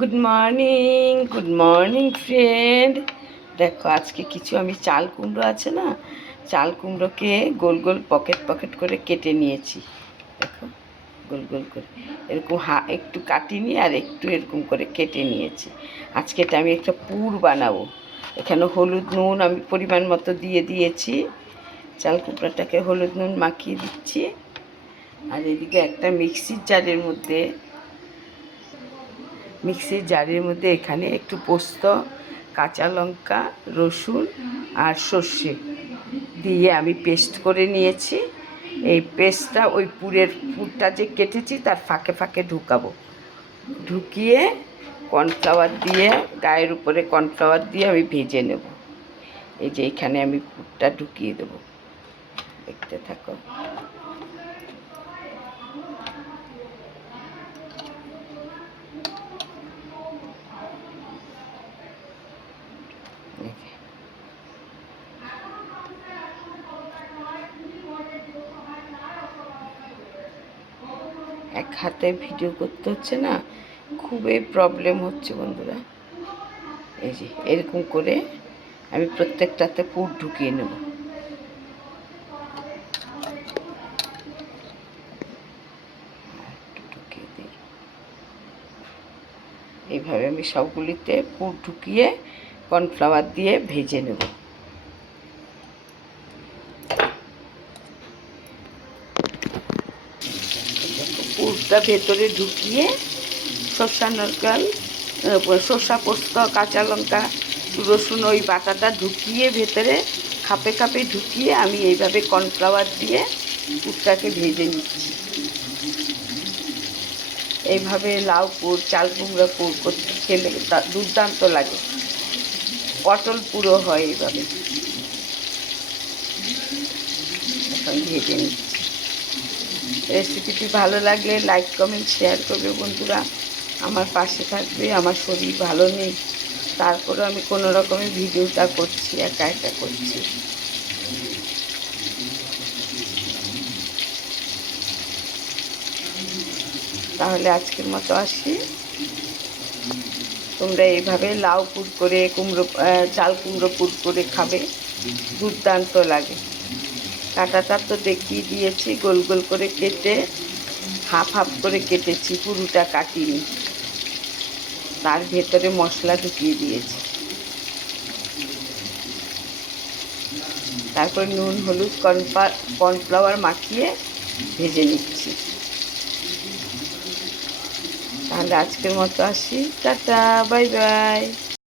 Good morning friend. দেখো আজকে কিছু আমি চাল কুমড়ো আছে না, চাল কুমড়োকে গোল গোল পকেট পকেট করে কেটে নিয়েছি। দেখো গোল গোল করে এরকম একটু কাটিনি আর একটু এরকম করে কেটে নিয়েছি। আজকে এটা আমি একটা পুর বানাবো। এখানে হলুদ নুন আমি পরিমাণ মতো দিয়ে দিয়েছি। চাল কুমড়োটাকে হলুদ নুন মাখিয়ে দিচ্ছি। আর এদিকে একটা মিক্সির জারের মধ্যে এখানে একটু পোস্ত, কাঁচা লঙ্কা, রসুন আর সর্ষে দিয়ে আমি পেস্ট করে নিয়েছি। এই পেস্টটা ওই পুরটা যে কেটেছি তার ফাঁকে ফাঁকে ঢুকাবো, ঢুকিয়ে কর্নফ্লাওয়ার দিয়ে গায়ের উপরে কর্নফ্লাওয়ার দিয়ে আমি ভেজে নেব। এই যে এখানে আমি পুরটা ঢুকিয়ে দেবো, দেখতে থাকো। এক হাতে ভিডিও করতে হচ্ছে না, খুবই প্রবলেম হচ্ছে বন্ধুরা। এই যে এরকম করে আমি প্রত্যেকটাতে পুর ঢুকিয়ে নেব। ঢুকিয়ে দিই এইভাবে আমি সবগুলিতে পুর ঢুকিয়ে কর্নফ্লাওয়ার দিয়ে ভেজে নেব। পুরটা ভেতরে ঢুকিয়ে সর্ষা পোস্ত, কাঁচা লঙ্কা, রসুন ওই বাটাটা ঢুকিয়ে ভেতরে খাপে খাপে ঢুকিয়ে আমি এইভাবে কর্নফ্লাওয়ার দিয়ে পুরটাকে ভেজে নিচ্ছি। এইভাবে লাউ পুর, চাল কুমড়ো পুর করতে খেলে দুর্দান্ত লাগে। পটল পুরো হয় এইভাবে। এখন ভেজে নিচ্ছি। রেসিপিটি ভালো লাগলে লাইক কমেন্ট শেয়ার করবে বন্ধুরা, আমার পাশে থাকবে। আমার শরীর ভালো নেই, তারপরেও আমি কোনো রকমের ভিডিওটা করছি, একা একা করছি। তাহলে আজকের মতো আসি। তোমরা এইভাবে লাউ পুর করে চাল কুমড়ো পুর করে খাবে, দুর্দান্ত লাগে। কাটাটা তো দেখিয়ে দিয়েছি, গোল গোল করে কেটে হাফ হাফ করে কেটেছি, পুরোটা কাটিনি। তার ভেতরে মশলা ঢুকিয়ে দিয়েছি, তারপর নুন হলুদ কর্নফ্লাওয়ার মাখিয়ে ভেজে নিচ্ছি। তাহলে আজকের মতো আসি, টাটা, বাই বাই।